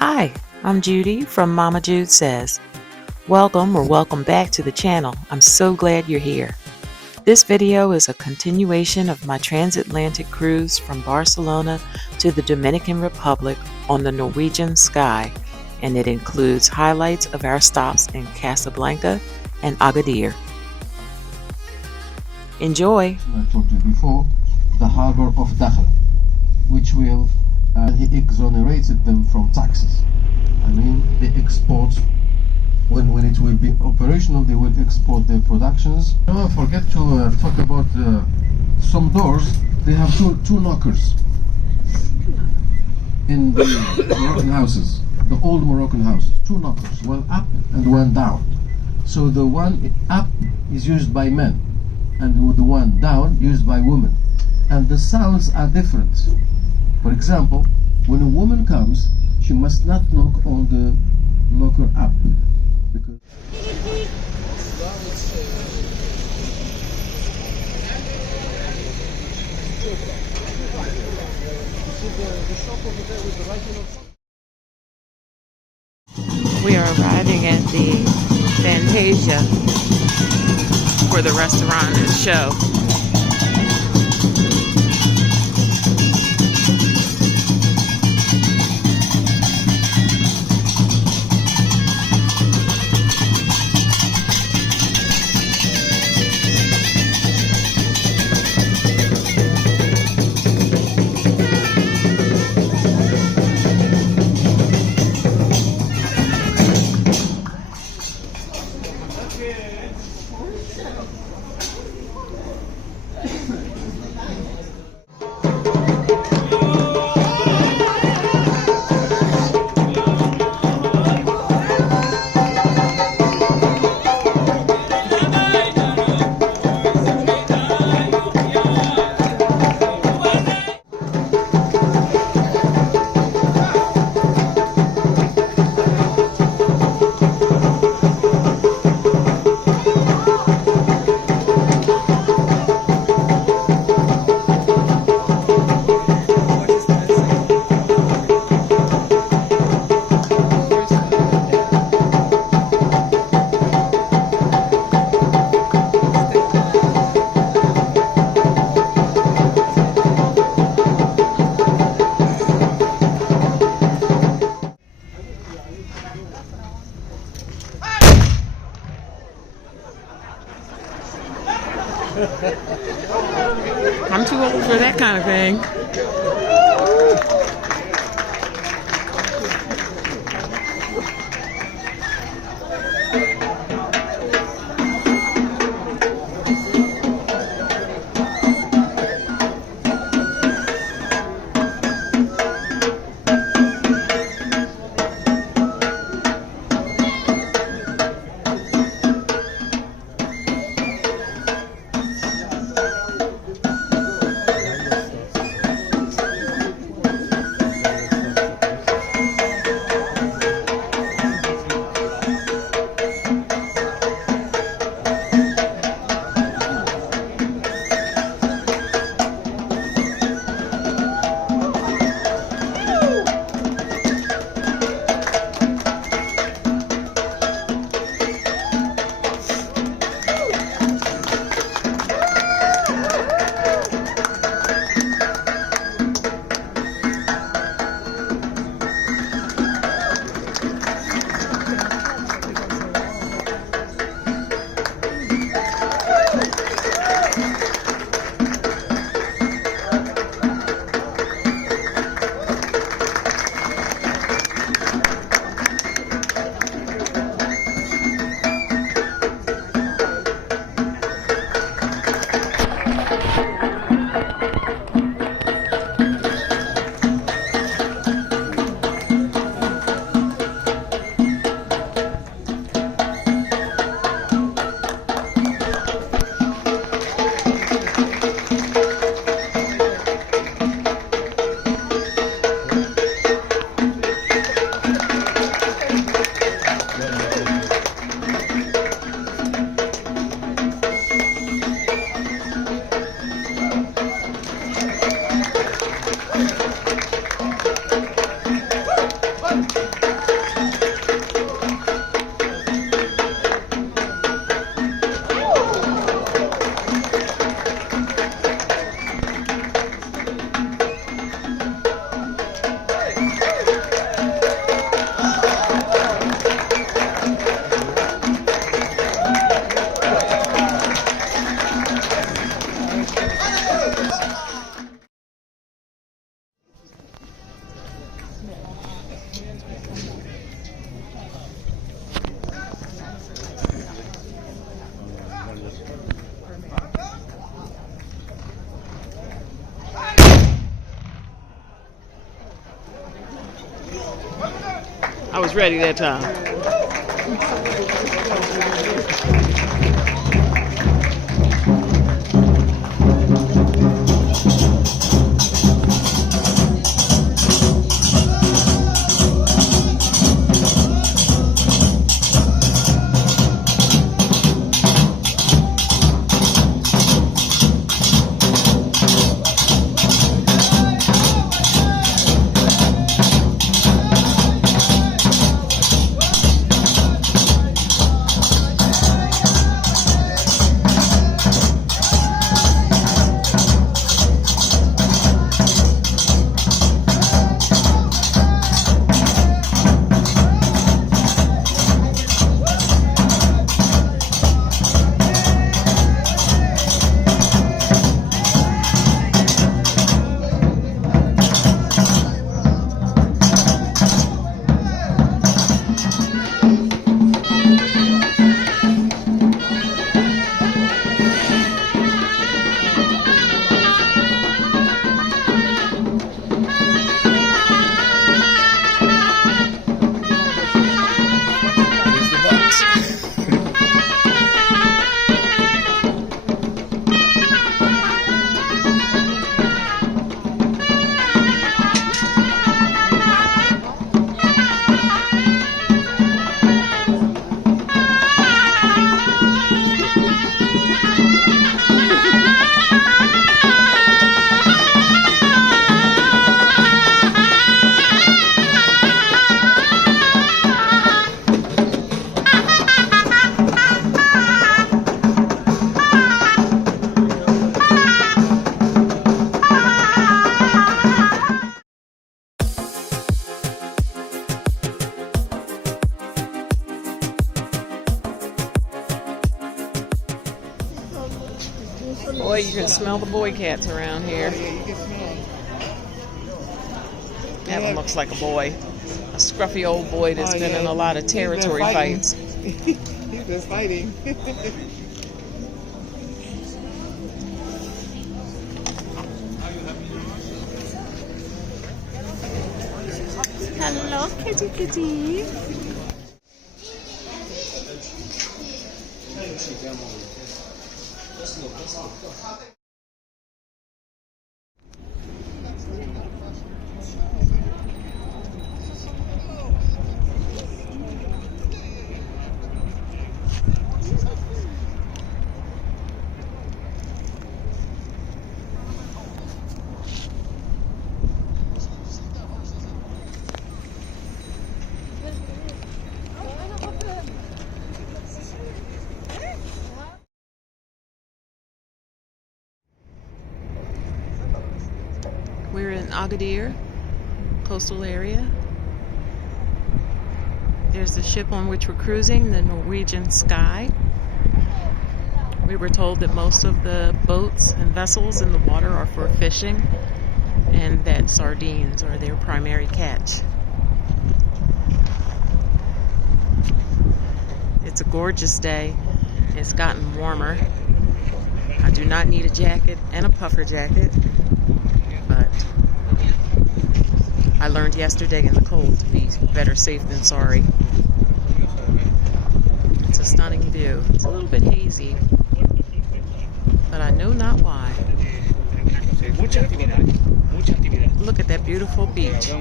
Hi, I'm Judy from Mama Jude Says. Welcome back to the channel. I'm so glad you're here. This video is a continuation of my transatlantic cruise from Barcelona to the Dominican Republic on the Norwegian Sky, and it includes highlights of our stops in Casablanca and Agadir. Enjoy! I told you before, the harbor of Dakhla, which will he exonerated them from taxes. I mean, they export when it will be operational. They will export their productions. Don't forget to talk about some doors. They have two knockers in the Moroccan houses, the old Moroccan houses. Two knockers, one up and one down. So the one up is used by men, and the one down used by women, and the sounds are different. For example, when a woman comes, she must not knock on the knocker up, because We are arriving at the Fantasia for the restaurant and show. I was ready that time. Boy, you can smell the boy cats around here. Yeah, you can smell them. That one looks like a boy. A scruffy old boy that's been in a lot of territory fights. He's been fighting. Hello, kitty kitty. We're in Agadir, coastal area. There's the ship on which we're cruising, the Norwegian Sky. We were told that most of the boats and vessels in the water are for fishing, and that sardines are their primary catch. It's a gorgeous day. It's gotten warmer. I do not need a jacket and a puffer jacket, but I learned yesterday in the cold to be better safe than sorry. It's a stunning view. It's a little bit hazy, but I know not why. Look at that beautiful beach.